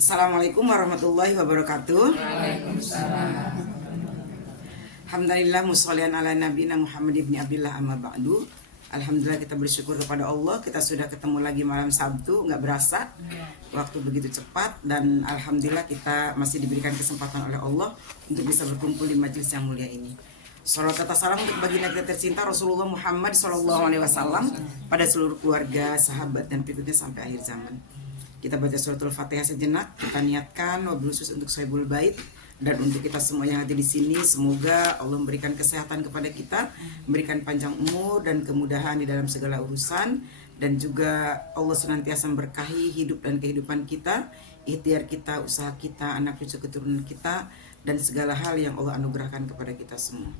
Assalamualaikum warahmatullahi wabarakatuh. Waalaikumsalam. Alhamdulillah musholian ala nabiyina Muhammad ibn Abdillah amma ba'du. Alhamdulillah kita bersyukur kepada Allah, kita sudah ketemu lagi malam Sabtu, nggak berasa waktu begitu cepat, dan alhamdulillah kita masih diberikan kesempatan oleh Allah untuk bisa berkumpul di majelis yang mulia ini. Salawat serta salam untuk baginda kita tercinta Rasulullah Muhammad SAW pada seluruh keluarga, sahabat dan pengikutnya sampai akhir zaman. Kita baca suratul Fatihah sejenak, kita niatkan wabil khusus untuk Sohibul Bait dan untuk kita semua yang ada di sini. Semoga Allah memberikan kesehatan kepada kita, memberikan panjang umur dan kemudahan di dalam segala urusan, dan juga Allah senantiasa memberkahi hidup dan kehidupan kita, ikhtiar kita, usaha kita, anak cucu keturunan kita, dan segala hal yang Allah anugerahkan kepada kita semua.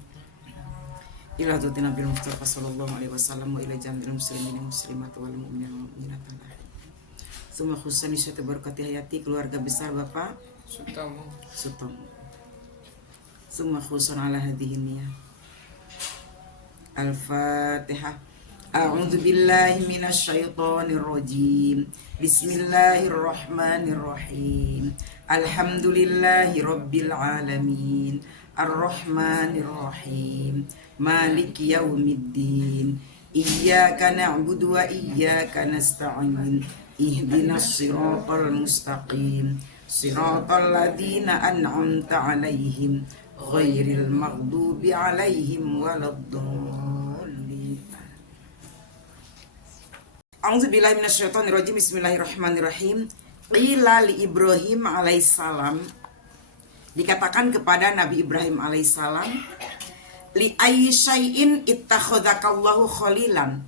Ila tuti Nabi Mustafa sallallahu alaihi wasallam wa ila jamil muslimin muslimat wal mu'minin wal mu'minat. Semua khususnya suatu berkati hayati keluarga besar Bapak Sutomo. Semua khusus ala hadihin ya. Al-Fatihah. A'udzu billahi minasyaitonir rajim. Bismillahirrahmanirrahim. Alhamdulillahi rabbil alamin. Ar-Rahmanir Rahim. Maliki yaumiddin. Iyyaka na'budu wa iyyaka nasta'in. Ihdinas siratal mustaqim. Siratal ladzina an'amta 'alaihim ghairil maghdubi 'alaihim waladdallin. A'udzubillahi minasyaitonir rajim. Bismillahirrahmanirrahim. Qila li Ibrahim alaihissalam, dikatakan kepada Nabi Ibrahim alaihissalam, li ayyi syai'in ittakhadhakallahu khalilan.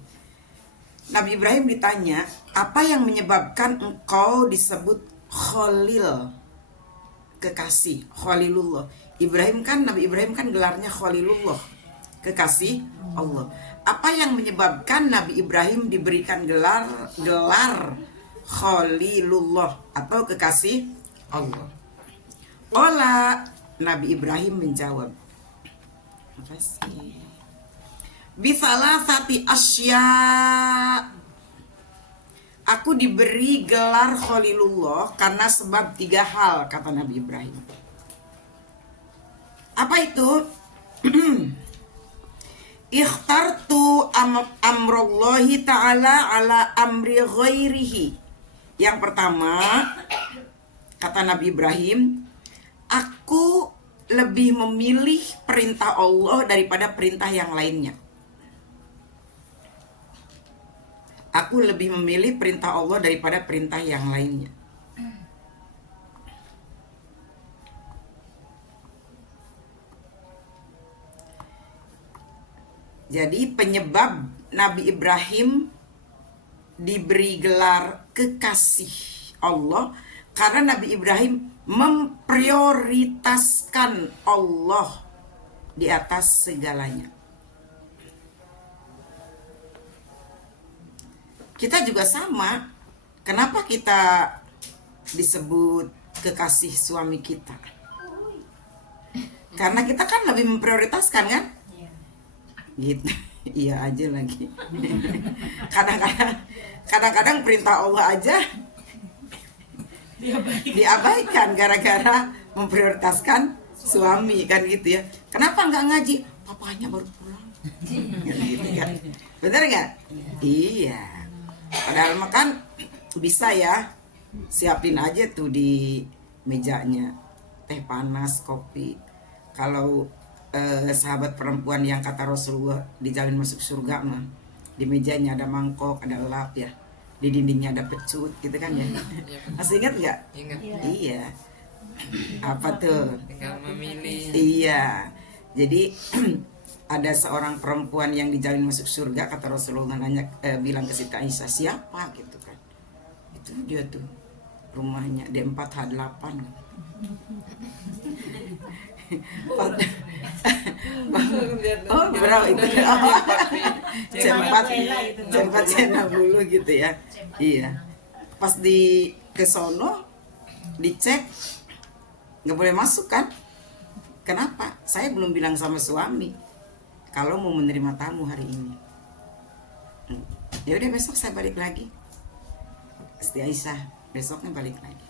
Nabi Ibrahim ditanya, apa yang menyebabkan engkau disebut Khalil, kekasih, Khalilullah. Nabi Ibrahim kan gelarnya Khalilullah, kekasih Allah. Apa yang menyebabkan Nabi Ibrahim diberikan gelar Khalilullah atau kekasih Allah? Qala, Nabi Ibrahim menjawab, bisalasati asya, aku diberi gelar Khalilullah karena sebab 3 hal, kata Nabi Ibrahim. Apa itu? Ikhtartu amrullahi ta'ala ala amri ghairihi. Yang pertama, kata Nabi Ibrahim, aku lebih memilih perintah Allah daripada perintah yang lainnya. Aku lebih memilih perintah Allah daripada perintah yang lainnya. Jadi penyebab Nabi Ibrahim diberi gelar kekasih Allah karena Nabi Ibrahim memprioritaskan Allah di atas segalanya. Kita juga sama. Kenapa kita disebut kekasih suami kita? Karena kita kan lebih memprioritaskan, kan? Gitu. Iya aja lagi. Kadang-kadang perintah Allah aja diabaikan gara-gara memprioritaskan suami, kan gitu ya. Kenapa nggak ngaji? Papanya baru pulang. Gitu kan. Bener nggak? Iya. Padahal makan bisa ya, siapin aja tuh di mejanya teh panas, kopi. Kalau sahabat perempuan yang kata Rasulullah dijamin masuk surga mah, di mejanya ada mangkok, ada lap ya, di dindingnya ada pecut gitu kan ya. Masih ingat nggak? Ingat. Iya. Apa tuh? Tinggal memilih. Iya. Jadi ada seorang perempuan yang dijamin masuk surga, kata Rasulullah bilang ke Siti Aisyah, siapa gitu kan. Itu dia tuh, rumahnya D4H8. Oh, berapa itu? C4 C60 gitu ya. Iya. Pas di kesono dicek nggak boleh masuk kan? Kenapa? Saya belum bilang sama suami kalau mau menerima tamu hari ini. Ya udah besok saya balik lagi. Siti Aisyah besoknya balik lagi.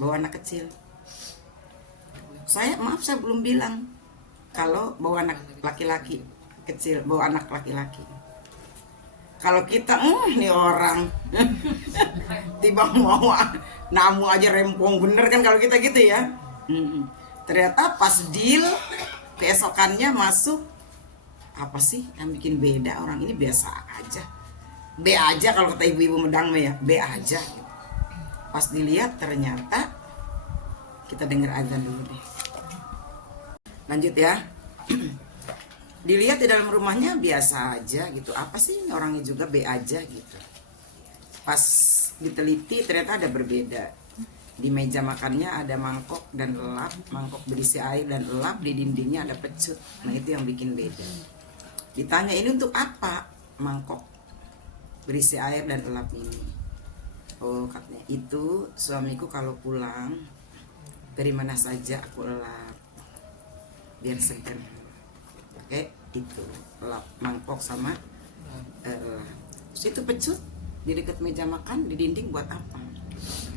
bawa anak kecil. Saya belum bilang kalau bawa anak laki-laki kecil, bawa anak laki-laki. Kalau kita, nih orang tiba mau namu aja rempong bener kan kalau kita gitu ya. Ternyata pas deal keesokannya masuk, apa sih yang bikin beda, orang ini biasa aja, B aja kalau kata ibu-ibu Medang ya, B aja. Pas dilihat ternyata, kita dengar azan dulu deh. Lanjut ya. Dilihat di dalam rumahnya biasa aja gitu. Apa sih orangnya juga B aja gitu. Pas diteliti ternyata ada berbeda. Di meja makannya ada mangkok dan elap, mangkok berisi air dan elap, di dindingnya ada pecut. Nah itu yang bikin beda. Ditanya ini untuk apa mangkok berisi air dan elap ini? Oh katanya itu suamiku kalau pulang dari mana saja aku elap biar segar. Oke, itu elap mangkok sama elap. Terus itu pecut di dekat meja makan di dinding buat apa?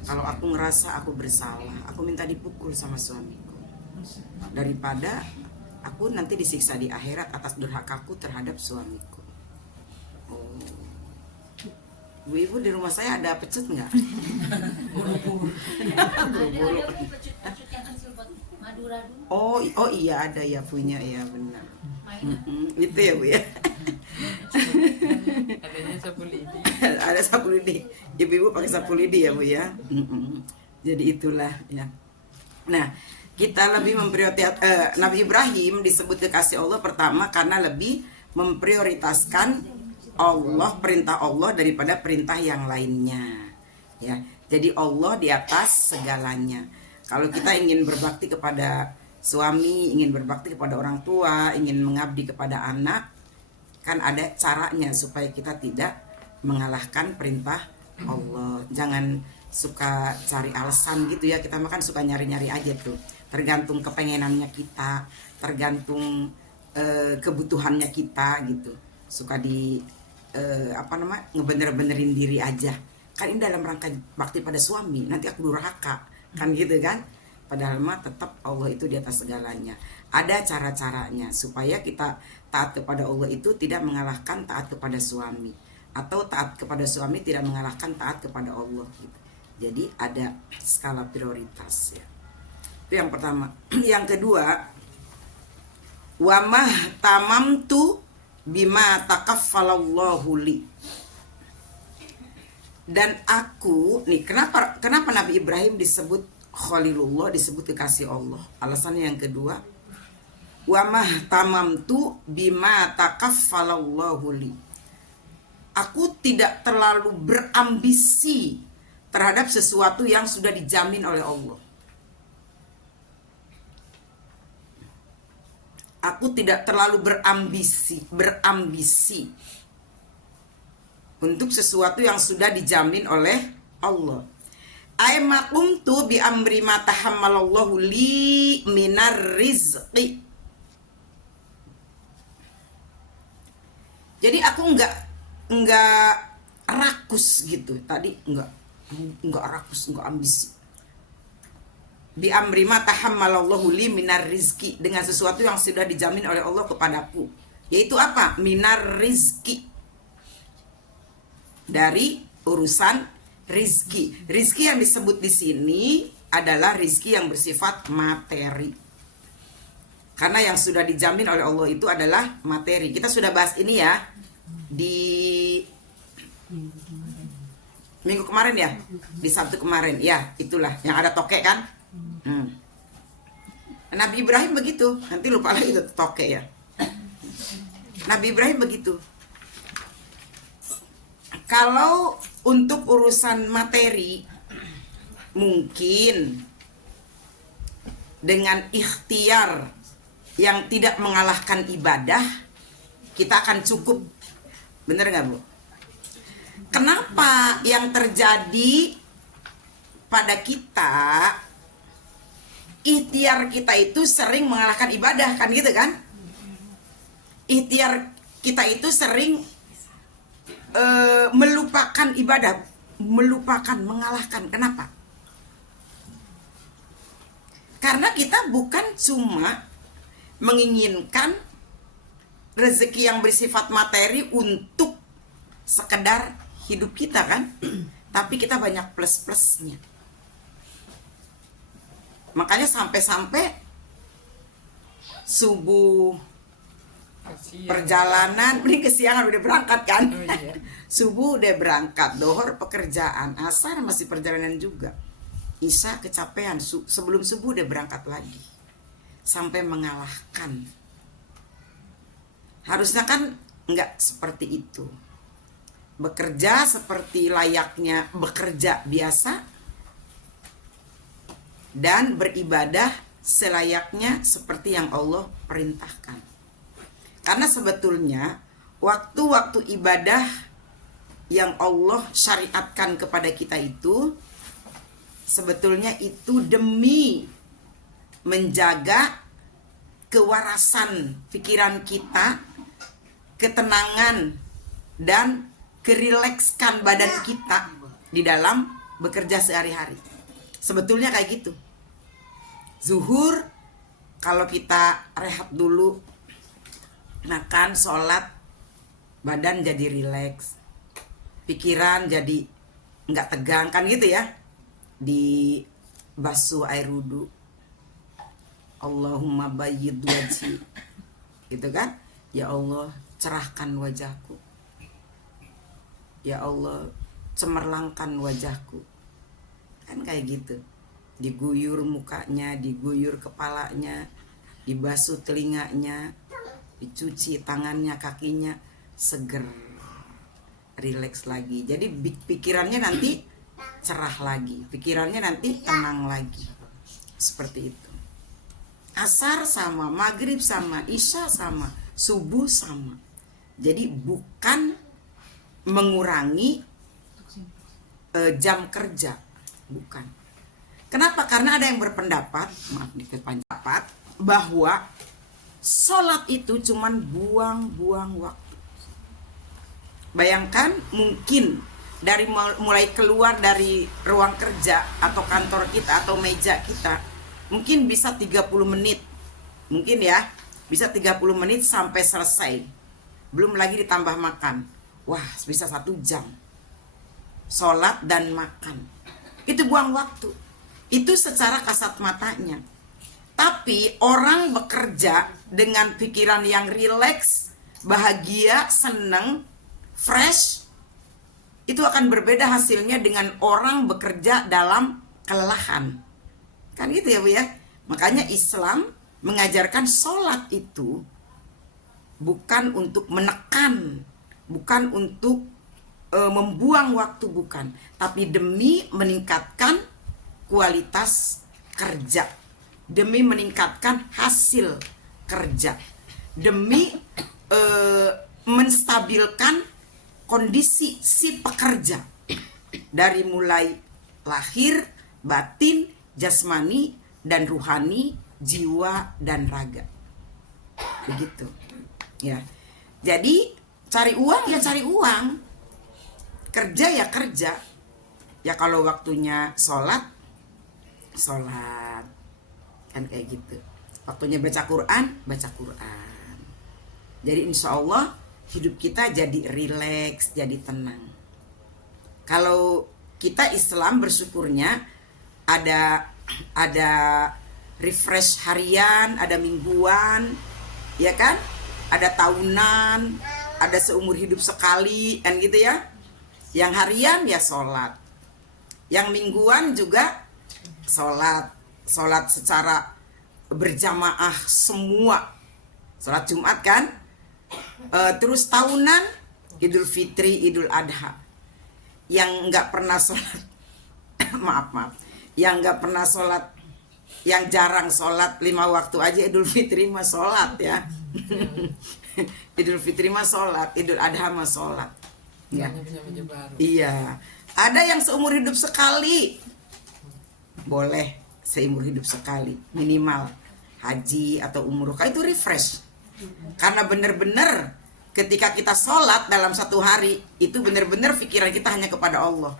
Kalau aku ngerasa aku bersalah, aku minta dipukul sama suamiku daripada aku nanti disiksa di akhirat atas durhakaku terhadap suamiku. Oh, ibu-ibu di rumah saya ada pecut nggak? Buru-buru. Oh iya ada ya punya ya benar. Itu ya Bu ya. Adanya sapu lidi. Ada sapu lidi. Ibu-ibu pakai sapu lidi ya Bu ya. Jadi itulah ya. Nah, kita lebih memprioritaskan Nabi Ibrahim disebut kekasih Allah pertama karena lebih memprioritaskan Allah, perintah Allah daripada perintah yang lainnya. Ya. Jadi Allah di atas segalanya. Kalau kita ingin berbakti kepada suami, ingin berbakti kepada orang tua, ingin mengabdi kepada anak, kan ada caranya supaya kita tidak mengalahkan perintah Allah. Jangan suka cari alasan gitu ya, kita makan suka nyari-nyari aja tuh. Tergantung kepengenannya kita, tergantung kebutuhannya kita gitu. Suka di ngebener-benerin diri aja. Kan ini dalam rangka bakti pada suami, nanti aku durhaka. Kan gitu kan, padahal mah tetap Allah itu di atas segalanya. Ada cara-caranya supaya kita taat kepada Allah itu tidak mengalahkan taat kepada suami, atau taat kepada suami tidak mengalahkan taat kepada Allah gitu. Jadi ada skala prioritas ya. Itu yang pertama. Yang kedua, wamah tamamtu bima takaffalallahu li. Dan aku nih, kenapa Nabi Ibrahim disebut Khalilullah, disebut kekasih Allah? Alasannya yang kedua, wa mah tamamtu bima takaffalallahu li. Aku tidak terlalu berambisi terhadap sesuatu yang sudah dijamin oleh Allah. Aku tidak terlalu berambisi untuk sesuatu yang sudah dijamin oleh Allah. Ai maqumtu bi amri ma tahammalallahu li minar rizqi. Jadi aku enggak rakus gitu. Tadi enggak rakus, enggak ambisi. Bi amri ma tahammalallahu li minar rizqi, dengan sesuatu yang sudah dijamin oleh Allah kepadaku. Yaitu apa? Minar rizqi. Dari urusan rizki. Rizki yang disebut di sini adalah rizki yang bersifat materi. Karena yang sudah dijamin oleh Allah itu adalah materi. Kita sudah bahas ini ya di minggu kemarin ya, di Sabtu kemarin ya, itulah yang ada tokek kan. Nabi Ibrahim begitu, nanti lupa lagi itu tokek ya. Nabi Ibrahim begitu. Kalau untuk urusan materi, mungkin dengan ikhtiar yang tidak mengalahkan ibadah, kita akan cukup. Bener gak Bu? Kenapa yang terjadi pada kita, ikhtiar kita itu sering mengalahkan ibadah, kan gitu kan? Ikhtiar kita itu sering melupakan ibadah, mengalahkan. Kenapa? Karena kita bukan cuma menginginkan rezeki yang bersifat materi untuk sekedar hidup kita kan, tapi kita banyak plus-plusnya. Makanya sampai-sampai subuh perjalanan, ini kesiangan udah berangkat kan. Oh, iya. Subuh udah berangkat, dohor pekerjaan, asar masih perjalanan juga, isya kecapean, sebelum subuh udah berangkat lagi, sampai mengalahkan. Harusnya kan nggak seperti itu. Bekerja seperti layaknya bekerja biasa, dan beribadah selayaknya seperti yang Allah perintahkan. Karena sebetulnya waktu-waktu ibadah yang Allah syariatkan kepada kita itu sebetulnya itu demi menjaga kewarasan pikiran kita, ketenangan dan kerilekskan badan kita di dalam bekerja sehari-hari. Sebetulnya kayak gitu. Zuhur kalau kita rehat dulu, makan, sholat, badan jadi rileks, pikiran jadi nggak tegang kan gitu ya. Di basuh air wudu, Allahumma bayyid wajhi, gitu kan? Ya Allah, cerahkan wajahku. Ya Allah, cemerlangkan wajahku. Kan kayak gitu. Diguyur mukanya, diguyur kepalanya, dibasuh telinganya, dicuci tangannya, kakinya, seger, rileks lagi. Jadi pikirannya nanti cerah lagi, pikirannya nanti tenang lagi. Seperti itu. Asar sama, maghrib sama, isya sama, subuh sama. Jadi bukan mengurangi jam kerja, bukan. Kenapa? Karena ada yang berpendapat, maaf dikit pendapat, bahwa sholat itu cuman buang-buang waktu. Bayangkan mungkin dari mulai keluar dari ruang kerja atau kantor kita atau meja kita, mungkin bisa 30 menit. Mungkin ya, bisa 30 menit sampai selesai. Belum lagi ditambah makan. Wah, bisa 1 jam. Sholat dan makan. Itu buang waktu. Itu secara kasat matanya. Tapi orang bekerja dengan pikiran yang rileks, bahagia, senang, fresh, itu akan berbeda hasilnya dengan orang bekerja dalam kelelahan. Kan gitu ya Bu ya. Makanya Islam mengajarkan sholat itu bukan untuk menekan, bukan untuk membuang waktu, bukan, tapi demi meningkatkan kualitas kerja, demi meningkatkan hasil kerja, demi menstabilkan kondisi si pekerja dari mulai lahir, batin, jasmani dan ruhani, jiwa dan raga. Begitu. Ya. Jadi cari uang ya cari uang. Kerja ya kerja. Ya kalau waktunya sholat kan kayak gitu. Waktunya baca Quran, baca Quran. Jadi insya Allah hidup kita jadi rileks, jadi tenang. Kalau kita Islam bersyukurnya ada refresh harian, ada mingguan, ya kan? Ada tahunan, ada seumur hidup sekali, kan gitu ya. Yang harian ya sholat, yang mingguan juga sholat secara berjamaah semua, sholat Jumat kan. Terus tahunan Idul Fitri, Idul Adha. Yang nggak pernah sholat maaf, yang nggak pernah sholat, yang jarang sholat 5 waktu aja Idul Fitri mah sholat ya. Idul Fitri mah sholat, Idul Adha mah sholat ya. Iya, ada yang seumur hidup sekali, boleh seumur hidup sekali minimal haji atau umroh, itu refresh. Karena benar-benar ketika kita sholat dalam 1 hari itu benar-benar pikiran kita hanya kepada Allah.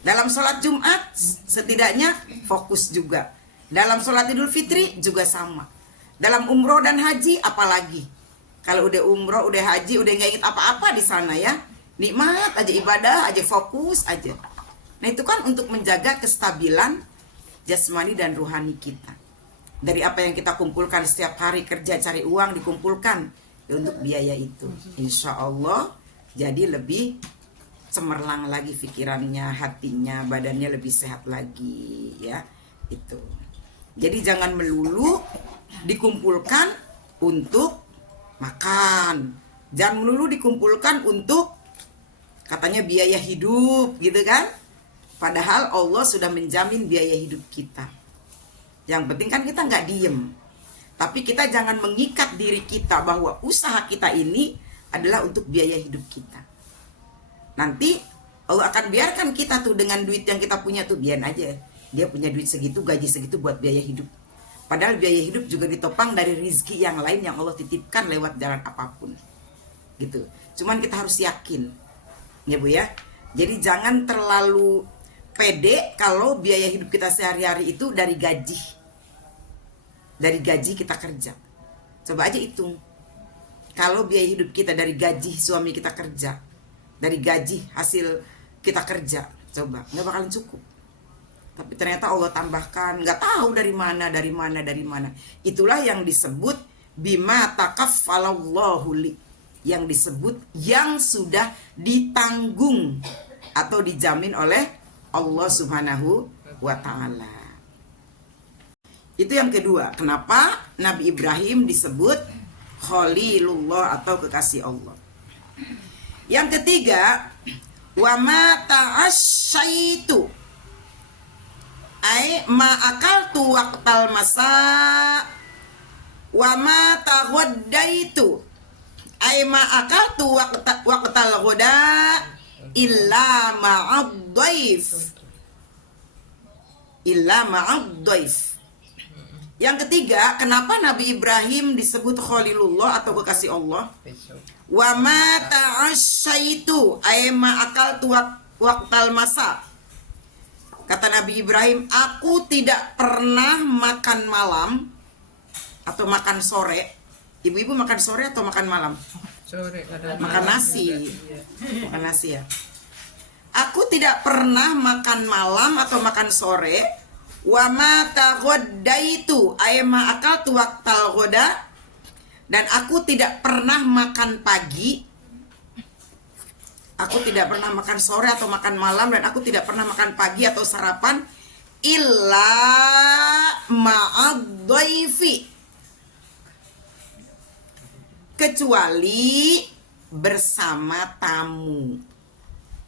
Dalam sholat Jumat setidaknya fokus juga. Dalam sholat Idul Fitri juga sama. Dalam umroh dan haji apalagi. Kalau udah umroh, udah haji, udah nggak inget apa-apa di sana ya. Nikmat aja, ibadah aja, fokus aja. Nah itu kan untuk menjaga kestabilan jasmani dan rohani kita. Dari apa yang kita kumpulkan setiap hari kerja cari uang dikumpulkan ya untuk biaya itu. Insya Allah jadi lebih cemerlang lagi pikirannya, hatinya, badannya lebih sehat lagi ya. Itu. Jadi jangan melulu dikumpulkan untuk makan. Jangan melulu dikumpulkan untuk katanya biaya hidup gitu kan. Padahal Allah sudah menjamin biaya hidup kita. Yang penting kan kita nggak diem. Tapi kita jangan mengikat diri kita bahwa usaha kita ini adalah untuk biaya hidup kita. Nanti Allah akan biarkan kita tuh dengan duit yang kita punya tuh, biarin aja. Dia punya duit segitu, gaji segitu buat biaya hidup. Padahal biaya hidup juga ditopang dari rizki yang lain yang Allah titipkan lewat jalan apapun. Gitu. Cuman kita harus yakin. Ya Bu ya. Jadi jangan terlalu pede kalau biaya hidup kita sehari-hari itu dari gaji. Dari gaji kita kerja. Coba aja hitung. Kalau biaya hidup kita dari gaji suami kita kerja, dari gaji hasil kita kerja, coba nggak bakalan cukup. Tapi ternyata Allah tambahkan, nggak tahu dari mana. Itulah yang disebut bima takaffalallahu li, yang disebut yang sudah ditanggung atau dijamin oleh Allah Subhanahu wa Ta'ala. Itu yang kedua. Kenapa Nabi Ibrahim disebut Khalilullah atau kekasih Allah? Yang ketiga, wa ma ta'asyaitu ai ma akaltu waqtal masa wa ma taghaddaitu ai ma akaltu waqtal ghuda illa ma'ad dhaif. Yang ketiga, kenapa Nabi Ibrahim disebut Khalilullah atau kekasih Allah? Wa ma ta'asyaitu ay ma akaltu waqtal masa. Kata Nabi Ibrahim, aku tidak pernah makan malam atau makan sore. Ibu-ibu makan sore atau makan malam? Sore kadang Makan nasi. Makan nasi ya. Aku tidak pernah makan malam atau makan sore. Wa ma taghaddaitu ay ma akaltu waqtal ghuda, dan aku tidak pernah makan pagi. Aku tidak pernah makan sore atau makan malam, dan aku tidak pernah makan pagi atau sarapan illa ma'ad dhaifi, kecuali bersama tamu.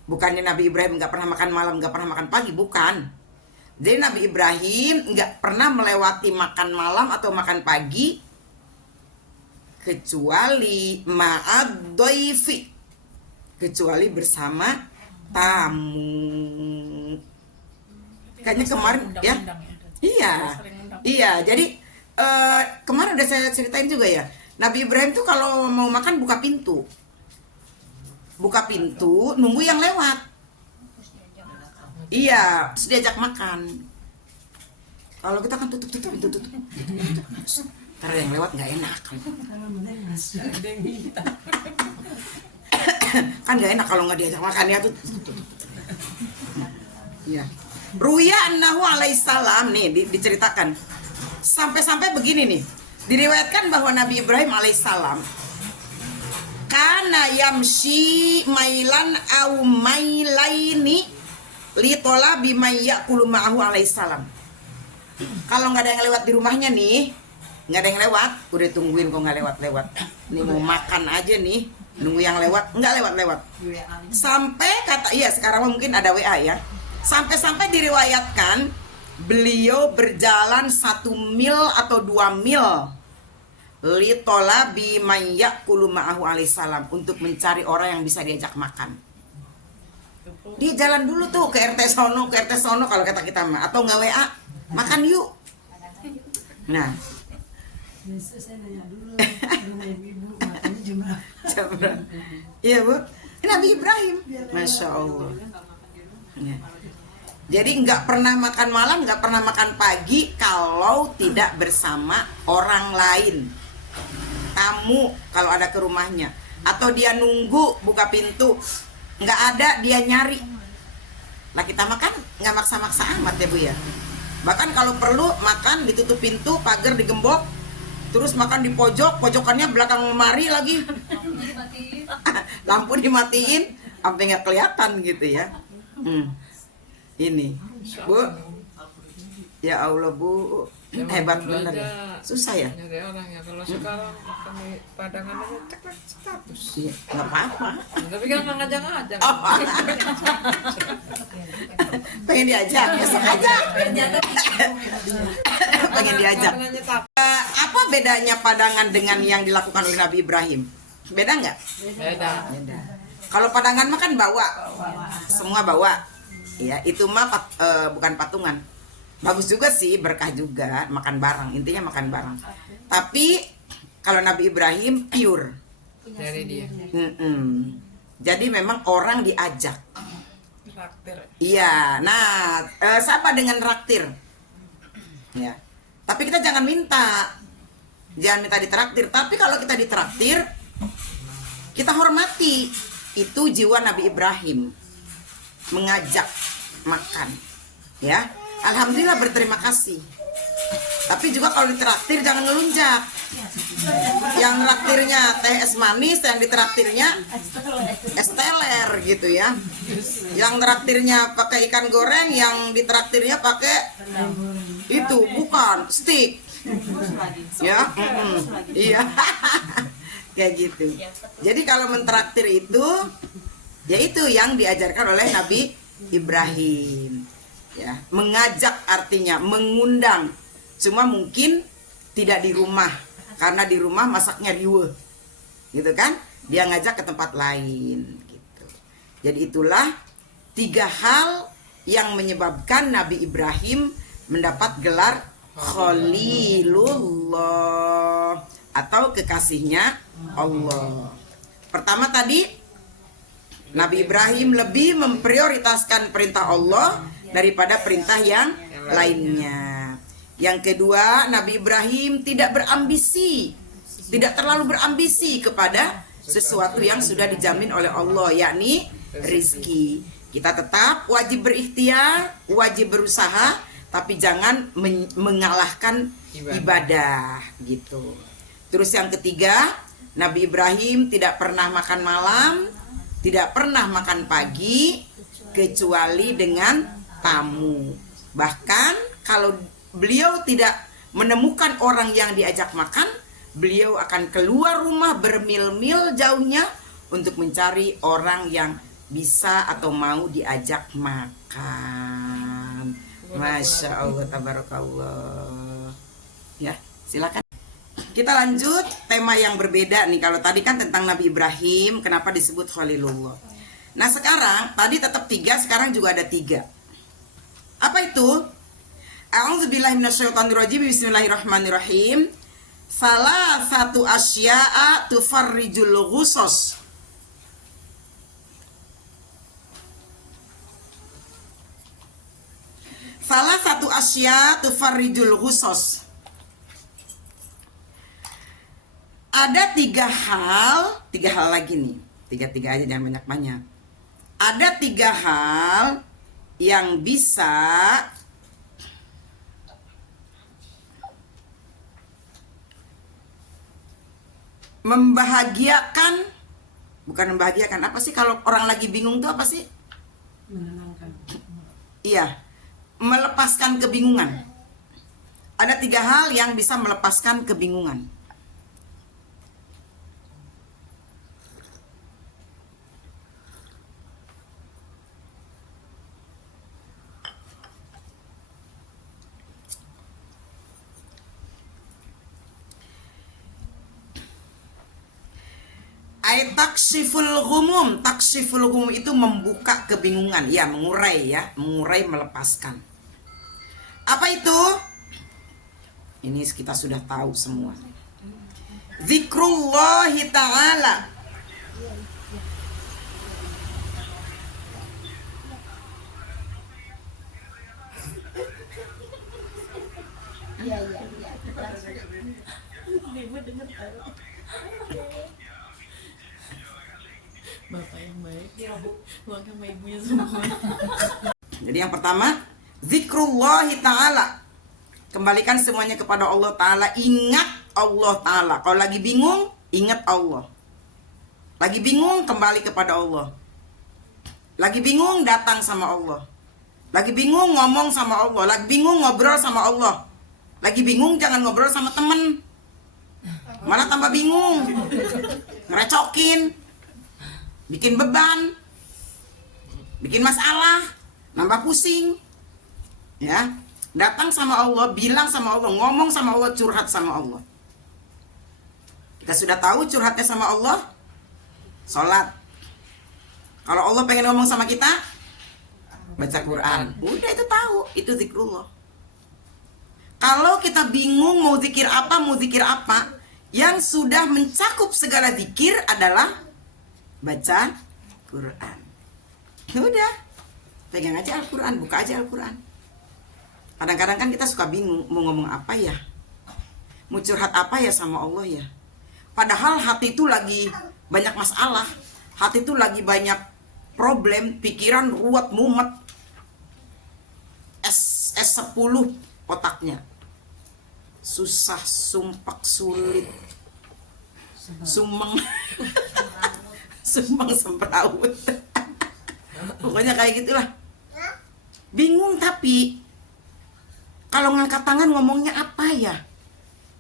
Bukannya Nabi Ibrahim nggak pernah makan malam, nggak pernah makan pagi, bukan. Jadi Nabi Ibrahim nggak pernah melewati makan malam atau makan pagi kecuali ma'ad dhaifi, kecuali bersama tamu. Kayaknya kemarin ya. Iya. Jadi kemarin udah saya ceritain juga ya. Nabi Ibrahim tuh kalau mau makan buka pintu, nunggu yang lewat. Iya, terus diajak makan. Kalau kita kan tutup pintu, tutup. Ntar yang lewat nggak enak. Kan nggak enak kalau nggak diajak makan ya tuh. Iya. Ruya annahu alaihissalam nih diceritakan. Sampai-sampai begini nih. Diriwayatkan bahwa Nabi Ibrahim alaihissalam kana yamshi mailan au mailaini li talabi may yaqulu ma'ahu alaihissalam. Kalau nggak ada yang lewat di rumahnya nih, nggak ada yang lewat, udah tungguin kok nggak lewat. Nih mau makan aja nih, nunggu yang lewat, nggak lewat. Sampai kata, iya sekarang mungkin ada WA ya. Sampai diriwayatkan beliau berjalan 1 mil atau 2 mil li talabi may yaqulu ma'ahu alaihissalam, untuk mencari orang yang bisa diajak makan. Dia jalan dulu tuh ke RT sono kalau kata kita mah, atau nggak WA, makan yuk. Nah, iya Bu, ini Nabi Ibrahim, Masya Allah. Ya. Jadi nggak pernah makan malam, nggak pernah makan pagi kalau tidak bersama orang lain. Tamu kalau ada ke rumahnya, atau dia nunggu buka pintu, nggak ada dia nyari. Lah kita makan nggak maksa-maksa amat ya Bu ya. Bahkan kalau perlu makan ditutup pintu, pagar digembok, terus makan di pojok, pojokannya belakang lemari lagi. Lampu dimatiin sampai nggak kelihatan gitu ya. Ini Bu, ya Allah Bu, hebat bener ya. Susah ya. Nyari orang ya. Kalau sekarang makan di Padangan aja ceklek status. Iya, nggak apa-apa. Tapi kan nggak ngajak-ngajak. Pengen diajak, besok aja. Pengen diajak. Apa bedanya Padangan dengan yang dilakukan oleh Nabi Ibrahim? Beda nggak? Beda. Beda. Kalau Padangan mah kan bawa, semua bawa. Ya, itu mah bukan patungan. Bagus juga sih, berkah juga, makan bareng. Intinya makan bareng. Tapi kalau Nabi Ibrahim pure. Dari dia. Jadi memang orang diajak. Traktir. Iya, nah sama dengan raktir. Ya. Tapi kita jangan minta. Jangan minta ditraktir. Tapi kalau kita ditraktir, kita hormati. Itu jiwa Nabi Ibrahim. Mengajak makan. Ya. Alhamdulillah berterima kasih. Tapi juga kalau ditraktir jangan ngelunjak. Yang traktirnya teh es manis, yang ditraktirnya es teler gitu ya. Yang traktirnya pakai ikan goreng, yang ditraktirnya pakai itu bukan steak. Ya, iya. Kayak gitu. Jadi kalau mentraktir itu, yaitu yang diajarkan oleh Nabi Ibrahim. Ya, mengajak artinya mengundang. Cuma mungkin tidak di rumah, karena di rumah masaknya riweuh. Gitu kan? Dia ngajak ke tempat lain gitu. Jadi itulah 3 hal yang menyebabkan Nabi Ibrahim mendapat gelar Khalilullah atau kekasihnya Allah. Pertama tadi Nabi Ibrahim lebih memprioritaskan perintah Allah daripada perintah yang lainnya. Yang kedua, Nabi Ibrahim tidak berambisi, tidak terlalu berambisi kepada sesuatu yang sudah dijamin oleh Allah, yakni rizki. Kita tetap wajib berikhtiar, wajib berusaha, tapi jangan mengalahkan ibadah gitu. Terus yang ketiga, Nabi Ibrahim tidak pernah makan malam, tidak pernah makan pagi, kecuali dengan tamu. Bahkan kalau beliau tidak menemukan orang yang diajak makan, beliau akan keluar rumah bermil-mil jauhnya untuk mencari orang yang bisa atau mau diajak makan. Masya Allah, tabarakallah. Ya, silakan. Kita lanjut tema yang berbeda nih. Kalau tadi kan tentang Nabi Ibrahim, kenapa disebut Khalilullah. Nah sekarang, tadi tetap 3, sekarang juga ada 3. Apa itu? A'udzubillahi minasyaitonirrajim. Bismillahirrahmanirrahim. Salah satu asya'a tufarrijul ghusos. Salah satu asya tufarrijul ghusos. Ada 3 hal, 3 hal lagi nih. 3 aja, jangan banyak-banyak. Ada 3 hal yang bisa membahagiakan, bukan membahagiakan, apa sih kalau orang lagi bingung tuh apa sih? Menenangkan. Iya, melepaskan kebingungan. Ada 3 hal yang bisa melepaskan kebingungan. Taksiful ghumum. Taksiful ghumum itu membuka kebingungan, ya, mengurai ya, mengurai, melepaskan. Apa itu? Ini kita sudah tahu semua. Zikrullahi ta'ala. Iya. Bapak yang baik, uang sama ibunya semua. Jadi yang pertama, zikrullahi ta'ala. Kembalikan semuanya kepada Allah Ta'ala. Ingat Allah Ta'ala. Kalau lagi bingung, ingat Allah. Lagi bingung, kembali kepada Allah. Lagi bingung, datang sama Allah. Lagi bingung, ngomong sama Allah. Lagi bingung, ngobrol sama Allah. Lagi bingung, jangan ngobrol sama temen. Malah tambah bingung. Ngerecokin. Bikin beban. Bikin masalah. Nambah pusing. Ya, datang sama Allah, bilang sama Allah, ngomong sama Allah, curhat sama Allah. Kita sudah tahu curhatnya sama Allah, sholat. Kalau Allah pengen ngomong sama kita, baca Quran. Udah itu tahu, itu zikrullah. Kalau kita bingung mau zikir apa, yang sudah mencakup segala zikir adalah baca Quran. Udah, pegang aja Al-Quran, buka aja Al-Quran. Kadang-kadang kan kita suka bingung mau ngomong apa ya, mau curhat apa ya sama Allah ya. Padahal hati itu lagi banyak masalah, hati itu lagi banyak problem, pikiran ruwet mumet, S10 otaknya, susah, sumpak, sulit, sumeng, sumbang sembraut. Pokoknya kayak gitulah. Bingung tapi kalau ngangkat tangan ngomongnya apa ya?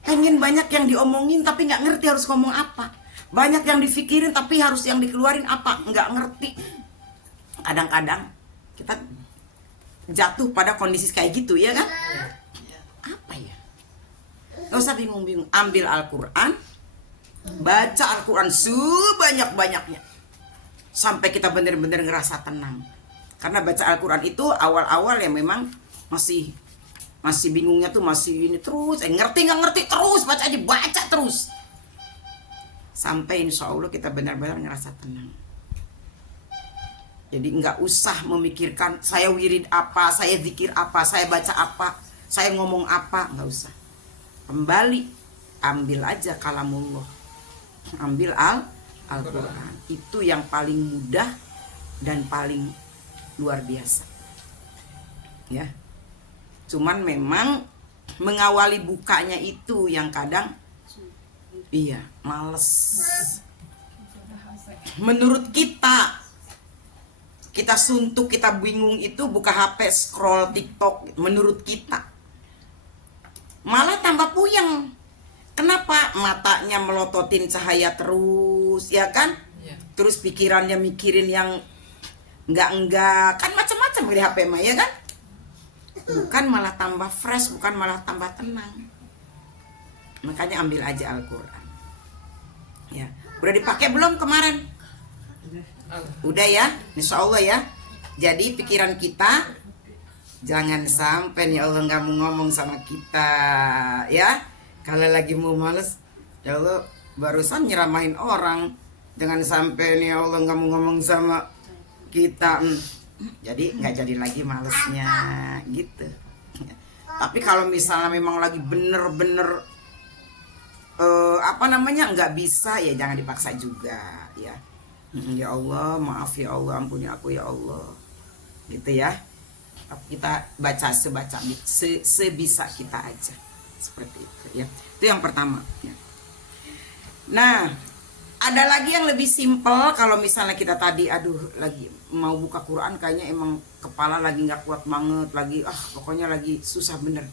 Pengen banyak yang diomongin tapi nggak ngerti harus ngomong apa. Banyak yang dipikirin tapi harus yang dikeluarin apa? Nggak ngerti. Kadang-kadang kita jatuh pada kondisi kayak gitu ya kan? Apa ya? Gak usah bingung-bingung. Ambil Al-Quran, baca Al-Quran sebanyak-banyaknya sampai kita benar-benar ngerasa tenang. Karena baca Al-Quran itu awal-awal ya memang masih bingungnya tuh, masih ini terus, ngerti nggak ngerti terus, baca aja, baca terus. Sampai insya Allah kita benar-benar ngerasa tenang. Jadi nggak usah memikirkan saya wirid apa, saya zikir apa, saya baca apa, saya ngomong apa, nggak usah. Kembali, ambil aja kalamullah, ambil Al-Quran. Itu yang paling mudah dan paling luar biasa. Ya. Cuman memang mengawali bukanya itu yang kadang iya, males. Menurut kita suntuk, kita bingung itu buka HP, scroll TikTok, menurut kita. Malah tambah puyeng. Kenapa? Matanya melototin cahaya terus, ya kan? Ya. Terus pikirannya mikirin yang enggak, kan macam-macam di HP mah, ya kan? Bukan malah tambah fresh, bukan malah tambah tenang. Makanya ambil aja Al-Quran. Ya, udah dipakai belum kemarin? Udah ya, insya Allah ya. Jadi pikiran kita jangan sampai nih Allah nggak mau ngomong sama kita, ya. Kalau lagi mau males, ya Allah barusan nyeramahin orang. Jangan sampai nih Allah nggak mau ngomong sama kita. Jadi nggak jadi lagi malesnya gitu. Tapi kalau misalnya memang lagi bener-bener nggak bisa, ya jangan dipaksa juga ya. Ya Allah, maaf ya Allah, ampuni aku ya Allah, gitu ya. Kita baca sebisa kita aja, seperti itu ya. Itu yang pertama ya. Nah, ada lagi yang lebih simpel. Kalau misalnya kita tadi lagi mau buka Quran, kayaknya emang kepala lagi nggak kuat banget, lagi pokoknya lagi susah bener.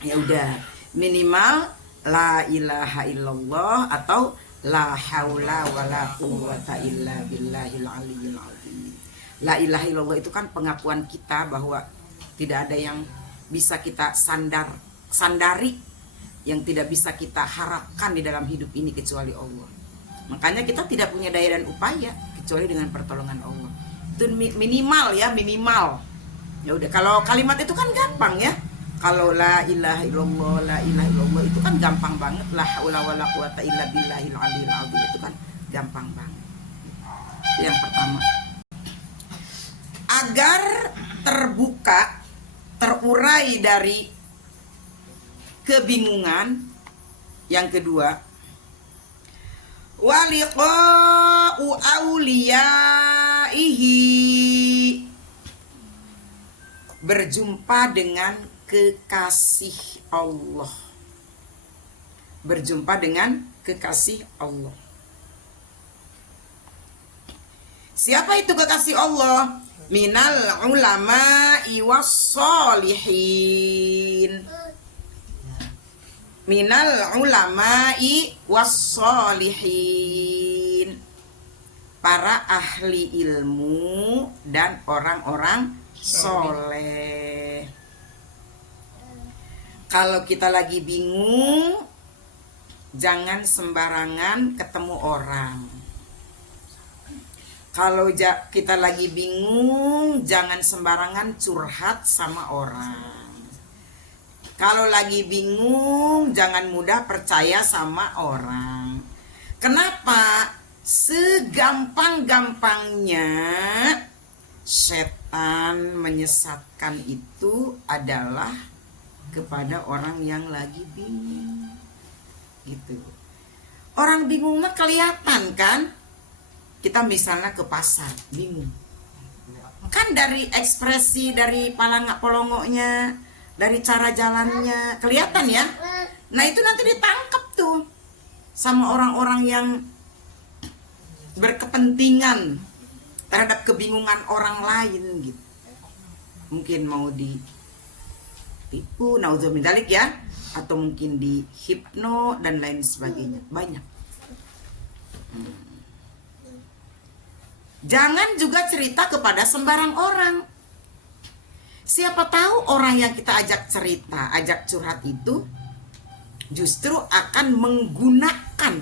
Ya udah, minimal la ilaha illallah atau la haula wala quwwata illa billahil aliyyil azim. La ilaha illallah itu kan pengakuan kita bahwa tidak ada yang bisa kita sandari, yang tidak bisa kita harapkan di dalam hidup ini kecuali Allah. Makanya kita tidak punya daya dan upaya kecuali dengan pertolongan Allah. Itu minimal ya, minimal. Ya udah, kalau kalimat itu kan gampang ya. Kalau la ilaha illallah itu kan gampang banget. La haula wala quwata illa billahil aliyil azim itu kan gampang banget. Itu yang pertama. Agar terbuka, terurai dari kebingungan. Yang kedua, waliqa'u auliyaihi, berjumpa dengan kekasih Allah. Berjumpa dengan kekasih Allah. Siapa itu kekasih Allah? Minal ulama'i wassalihin. Minal ulama'i wassalihin. Para ahli ilmu dan orang-orang soleh. Kalau kita lagi bingung, jangan sembarangan ketemu orang. Kalau kita lagi bingung, jangan sembarangan curhat sama orang. Kalau lagi bingung, jangan mudah percaya sama orang. Kenapa? Segampang-gampangnya setan menyesatkan itu adalah kepada orang yang lagi bingung. Gitu. Orang bingung mah kelihatan kan? Kita misalnya ke pasar, bingung. Kan dari ekspresi, dari palangak-polongoknya, dari cara jalannya, kelihatan ya. Nah itu nanti ditangkap tuh sama orang-orang yang berkepentingan terhadap kebingungan orang lain gitu. Mungkin mau ditipu, naudzubillah ya, atau mungkin dihipno dan lain sebagainya. Banyak. Jangan juga cerita kepada sembarang orang. Siapa tahu orang yang kita ajak cerita, ajak curhat itu justru akan menggunakan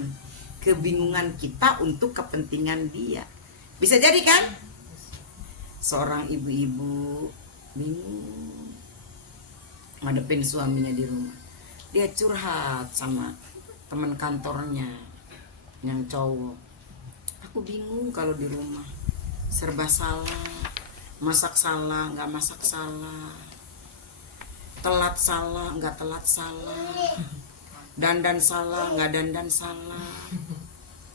kebingungan kita untuk kepentingan dia. Bisa jadi kan? Seorang ibu-ibu bingung ngadepin suaminya di rumah. Dia curhat sama teman kantornya yang cowok. Aku bingung kalau di rumah, serba salah, masak salah, nggak masak salah, telat salah, nggak telat salah, dandan salah, nggak dandan salah.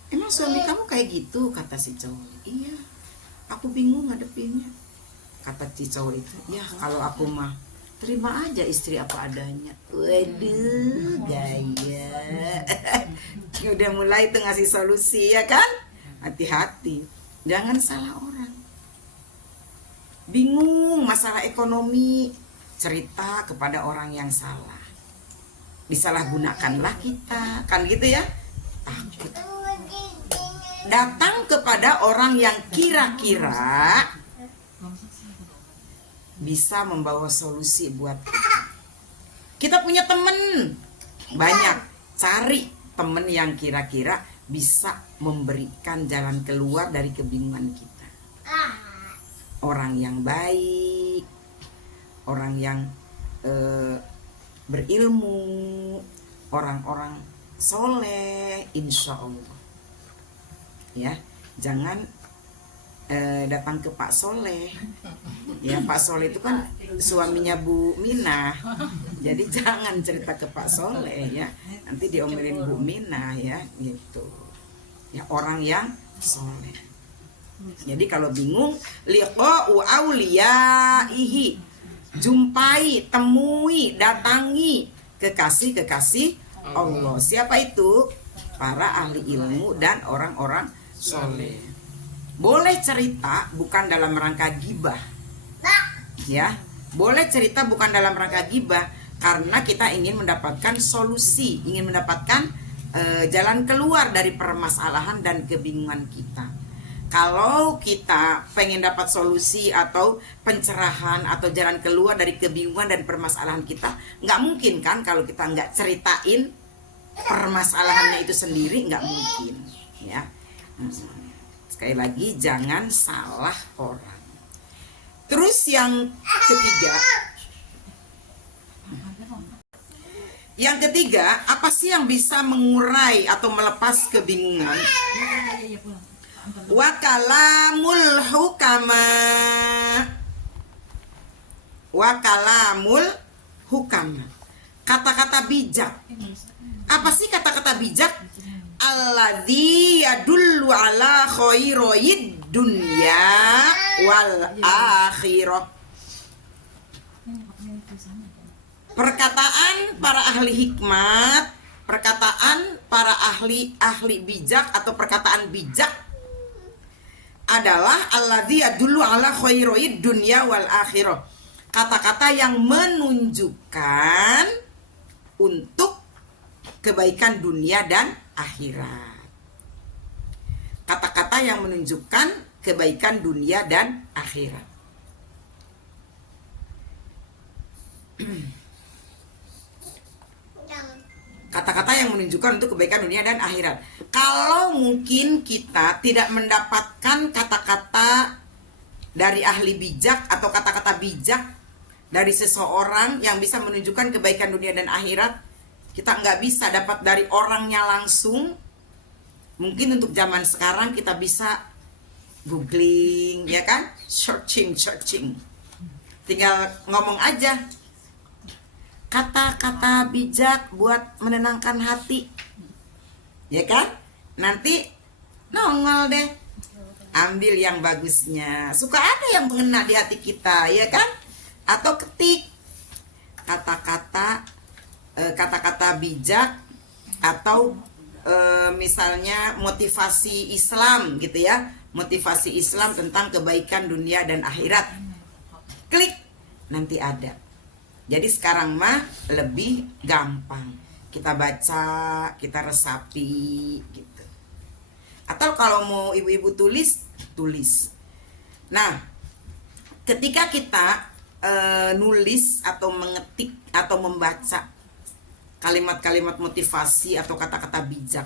Emang suami kamu kayak gitu? Kata si cowok. Iya, aku bingung ngadepinnya. Kata si cowok itu, ya kalau aku mah terima aja istri apa adanya. Waduh, gaya. Udah mulai tuh ngasih solusi ya kan? Hati-hati, jangan salah orang. Bingung masalah ekonomi, cerita kepada orang yang salah. Disalahgunakanlah kita, kan gitu ya? Takut. Datang kepada orang yang kira-kira bisa membawa solusi buat kita. Kita punya temen banyak, cari temen yang kira-kira bisa memberikan jalan keluar dari kebingungan kita. Orang yang baik, orang yang berilmu, orang-orang soleh, insya Allah. Ya, jangan datang ke Pak Soleh. Ya, Pak Soleh itu kan suaminya Bu Minah. Jadi jangan cerita ke Pak Soleh ya. Nanti diomelin Bu Minah ya, gitu. Ya, orang yang soleh. Jadi kalau bingung, liqa'u auliyaihi, jumpai, temui, datangi kekasih-kekasih Allah. Siapa itu? Para ahli ilmu dan orang-orang soleh. Boleh cerita bukan dalam rangka gibah. Ya, boleh cerita bukan dalam rangka gibah karena kita ingin mendapatkan solusi, ingin mendapatkan jalan keluar dari permasalahan dan kebingungan kita. Kalau kita pengen dapat solusi atau pencerahan atau jalan keluar dari kebingungan dan permasalahan kita, nggak mungkin kan kalau kita nggak ceritain permasalahannya itu sendiri, nggak mungkin ya. Sekali lagi, jangan salah orang. Terus yang ketiga, apa sih yang bisa mengurai atau melepas kebingungan? Wa kalamul hukama. Wa kalamul hukama. Kata-kata bijak. Apa sih kata-kata bijak? Alladzi yadullu ala khairoid dunya wal akhirah. Perkataan para ahli hikmat, perkataan para ahli bijak atau perkataan bijak adalah alladzi yadullu ala khairoid dunya wal akhirah. Kata-kata yang menunjukkan untuk kebaikan dunia dan akhirat. Kata-kata yang menunjukkan kebaikan dunia dan akhirat. Kata-kata yang menunjukkan untuk kebaikan dunia dan akhirat. Kalau mungkin kita tidak mendapatkan kata-kata dari ahli bijak atau kata-kata bijak dari seseorang yang bisa menunjukkan kebaikan dunia dan akhirat, kita nggak bisa dapat dari orangnya langsung. Mungkin untuk zaman sekarang kita bisa googling, ya kan, searching, tinggal ngomong aja kata-kata bijak buat menenangkan hati, ya kan, nanti nongol deh, ambil yang bagusnya. Suka ada yang mengena di hati kita, ya kan, atau ketik kata-kata bijak atau misalnya motivasi Islam gitu ya, motivasi Islam tentang kebaikan dunia dan akhirat, klik nanti ada. Jadi sekarang mah lebih gampang, kita baca, kita resapi gitu. Atau kalau mau ibu-ibu tulis. Nah, ketika kita nulis atau mengetik atau membaca kalimat-kalimat motivasi atau kata-kata bijak,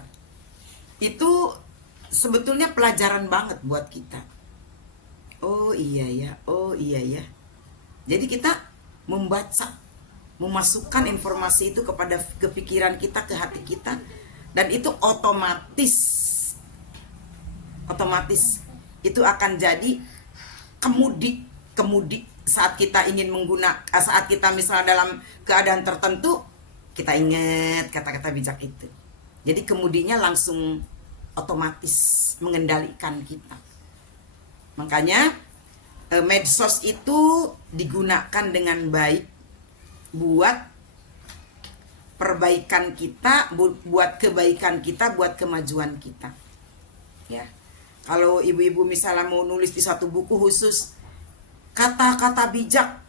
itu sebetulnya pelajaran banget buat kita. Oh iya ya. Jadi kita membaca, memasukkan informasi itu ke pikiran kita, ke hati kita, dan itu otomatis itu akan jadi kemudi saat kita ingin saat kita misalnya dalam keadaan tertentu, kita ingat kata-kata bijak itu. Jadi kemudinya langsung otomatis mengendalikan kita. Makanya medsos itu digunakan dengan baik buat perbaikan kita, buat kebaikan kita, buat kemajuan kita. Ya. Kalau ibu-ibu misalnya mau nulis di satu buku khusus kata-kata bijak,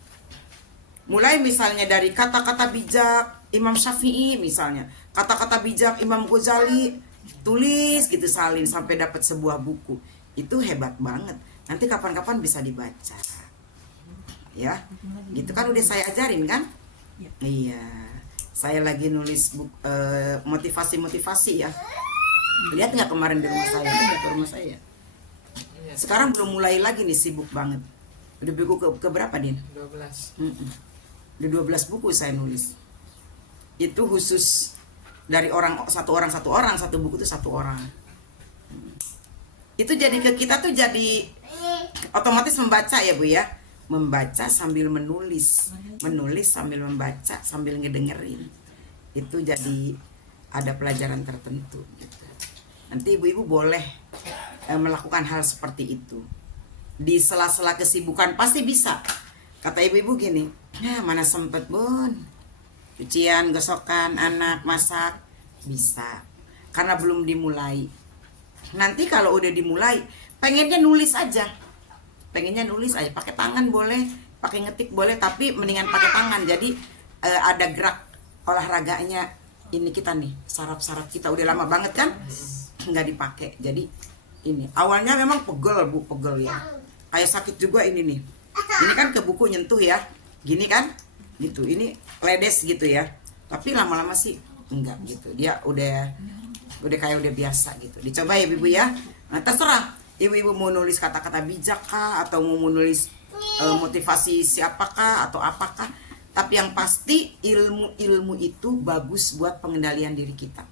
mulai misalnya dari kata-kata bijak Imam Syafi'i misalnya, kata-kata bijak Imam Ghazali, tulis gitu salin sampai dapat sebuah buku. Itu hebat banget. Nanti kapan-kapan bisa dibaca. Ya. Gitu kan udah saya ajarin kan? Iya. Saya lagi nulis motivasi ya. Lihat nggak kemarin di rumah saya? Lihat ke rumah saya. Sekarang belum mulai lagi nih, sibuk banget. Udah buku ke berapa, Din? 12. Udah 12 buku saya nulis. Itu khusus dari satu orang, satu buku itu satu orang. Itu jadi ke kita tuh jadi otomatis membaca ya Bu ya. Membaca sambil menulis sambil membaca sambil ngedengerin. Itu jadi ada pelajaran tertentu gitu. Nanti ibu-ibu boleh melakukan hal seperti itu di sela-sela kesibukan, pasti bisa. Kata ibu-ibu gini, nah mana sempet Bun, cucian, gosokan anak, masak, bisa karena belum dimulai. Nanti kalau udah dimulai pengennya nulis aja, pakai tangan boleh, pakai ngetik boleh, tapi mendingan pakai tangan. Jadi ada gerak olahraganya. Ini kita nih, saraf-saraf kita udah lama banget kan nggak dipakai. Jadi ini awalnya memang pegel ya, kayak sakit juga ini nih. Ini kan ke buku nyentuh ya, gini kan gitu, ini ledes gitu ya, tapi lama-lama sih enggak gitu, dia udah kayak udah biasa gitu. Dicoba ya ibu ya. Nah, terserah ibu-ibu mau nulis kata-kata bijak kah, atau mau nulis motivasi siapakah atau apakah, tapi yang pasti ilmu itu bagus buat pengendalian diri kita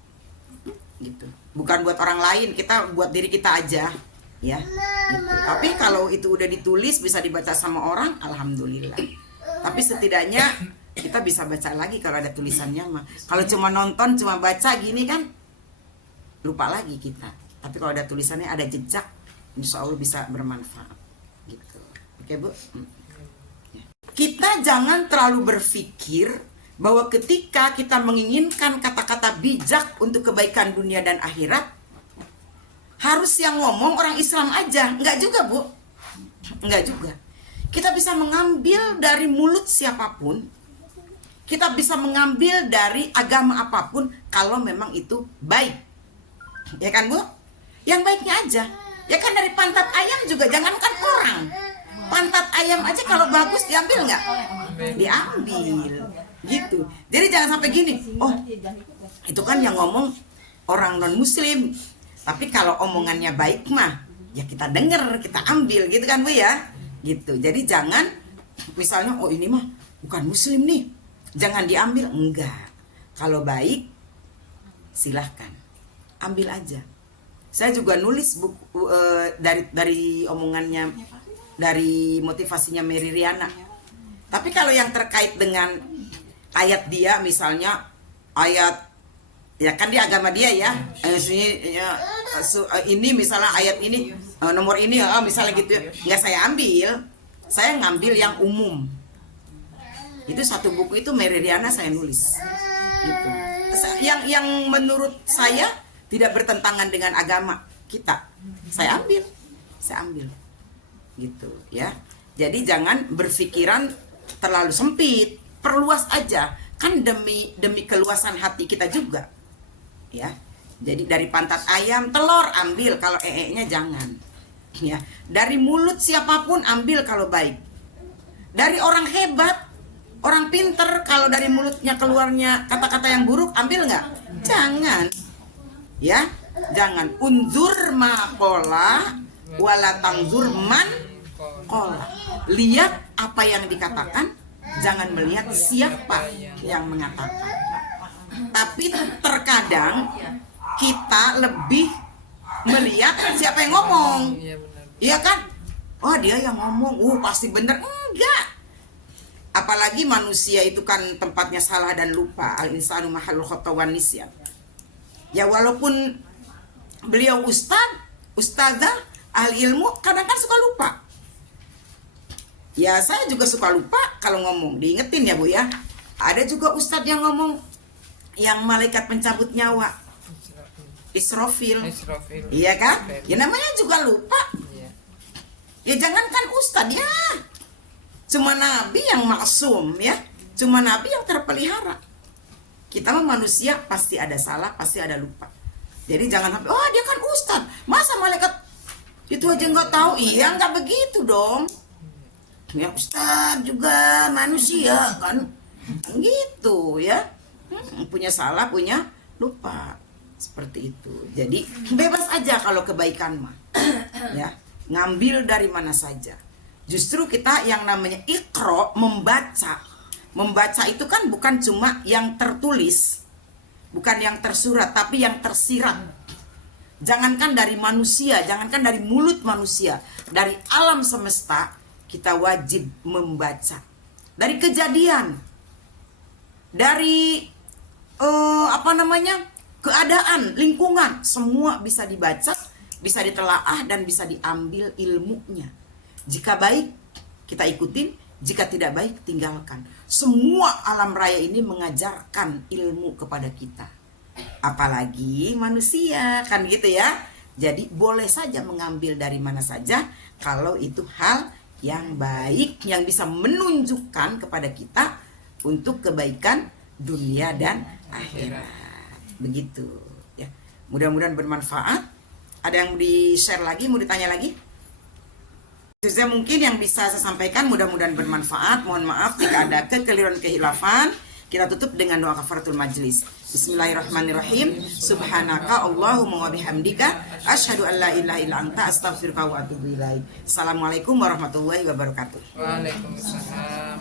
gitu, bukan buat orang lain, kita buat diri kita aja ya gitu. Tapi kalau itu udah ditulis bisa dibaca sama orang, alhamdulillah. Tapi setidaknya kita bisa baca lagi kalau ada tulisannya mah. Kalau cuma nonton, cuma baca gini kan lupa lagi kita. Tapi kalau ada tulisannya, ada jejak, insya Allah bisa bermanfaat gitu. Oke Bu. Kita jangan terlalu berpikir bahwa ketika kita menginginkan kata-kata bijak untuk kebaikan dunia dan akhirat, harus yang ngomong orang Islam aja. Enggak juga Bu. Enggak juga. Kita bisa mengambil dari mulut siapapun. Kita bisa mengambil dari agama apapun kalau memang itu baik. Ya kan Bu? Yang baiknya aja. Ya kan dari pantat ayam juga, jangankan orang. Pantat ayam aja kalau bagus diambil nggak? Diambil. Gitu. Jadi jangan sampai gini. Oh, itu kan yang ngomong orang non muslim. Tapi kalau omongannya baik mah, ya kita denger, kita ambil gitu kan Bu ya? Gitu. Jadi jangan misalnya oh ini mah bukan muslim nih, jangan diambil. Enggak. Kalau baik silahkan ambil aja. Saya juga nulis buku dari omongannya, dari motivasinya Mary Riana. Tapi kalau yang terkait dengan ayat dia, misalnya ayat ya kan dia agama dia ya, ini misalnya ayat ini nomor ini misalnya gitu, nggak saya ambil, saya ngambil yang umum. Itu satu buku itu Mary Riana saya nulis gitu. Yang menurut saya tidak bertentangan dengan agama kita, saya ambil gitu ya. Jadi jangan berpikiran terlalu sempit, perluas aja kan demi keluasan hati kita juga ya. Jadi dari pantat ayam telur ambil, kalau nya jangan ya. Dari mulut siapapun ambil kalau baik. Dari orang hebat, orang pinter, kalau dari mulutnya keluarnya kata-kata yang buruk, ambil nggak? Jangan ya, jangan. Unzur ma qola wala tangzur man qola. Lihat apa yang dikatakan, jangan melihat siapa yang mengatakan. Tapi terkadang kita lebih melihat siapa yang ngomong. Iya benar. Iya kan? Oh dia yang ngomong, pasti bener. Enggak. Apalagi manusia itu kan tempatnya salah dan lupa. Al-insanu mahallul khata wan nisyan. Ya walaupun beliau ustazah, ahli ilmu, kadang kan suka lupa. Ya saya juga suka lupa kalau ngomong, diingetin ya Bu ya. Ada juga ustadz yang ngomong yang malaikat pencabut nyawa, Israfil. Iya kan? Ya namanya juga lupa. Ya jangankan ustadz ya, cuma nabi yang maksum ya, cuma nabi yang terpelihara. Kita mah manusia, pasti ada salah, pasti ada lupa. Jadi jangan sampai oh dia kan ustadz, masa malaikat itu aja nggak tahu? Iya nggak begitu dong. Ya ustadz juga manusia kan, gitu ya. Punya salah, punya lupa, seperti itu. Jadi bebas aja kalau kebaikan mah ya, ngambil dari mana saja. Justru kita yang namanya iqra, membaca itu kan bukan cuma yang tertulis, bukan yang tersurat, tapi yang tersirat. Jangankan dari manusia, jangankan dari mulut manusia, dari alam semesta kita wajib membaca. Dari kejadian, dari keadaan, lingkungan, semua bisa dibaca, bisa ditelaah dan bisa diambil ilmunya. Jika baik kita ikutin, jika tidak baik tinggalkan. Semua alam raya ini mengajarkan ilmu kepada kita. Apalagi manusia kan gitu ya. Jadi boleh saja mengambil dari mana saja kalau itu hal yang baik, yang bisa menunjukkan kepada kita untuk kebaikan dunia dan akhirat. Begitu ya. Mudah-mudahan bermanfaat. Ada yang mau di-share lagi, mau ditanya lagi? Itu mungkin yang bisa saya sampaikan, mudah-mudahan bermanfaat. Mohon maaf jika ada kekeliruan kehilafan. Kita tutup dengan doa kafaratul majlis. Bismillahirrahmanirrahim. Subhanaka Allahumma wa bihamdika asyhadu an la ilaha illa anta astaghfiruka wa atubu ilaik. Assalamualaikum warahmatullahi wabarakatuh. Waalaikumsalam.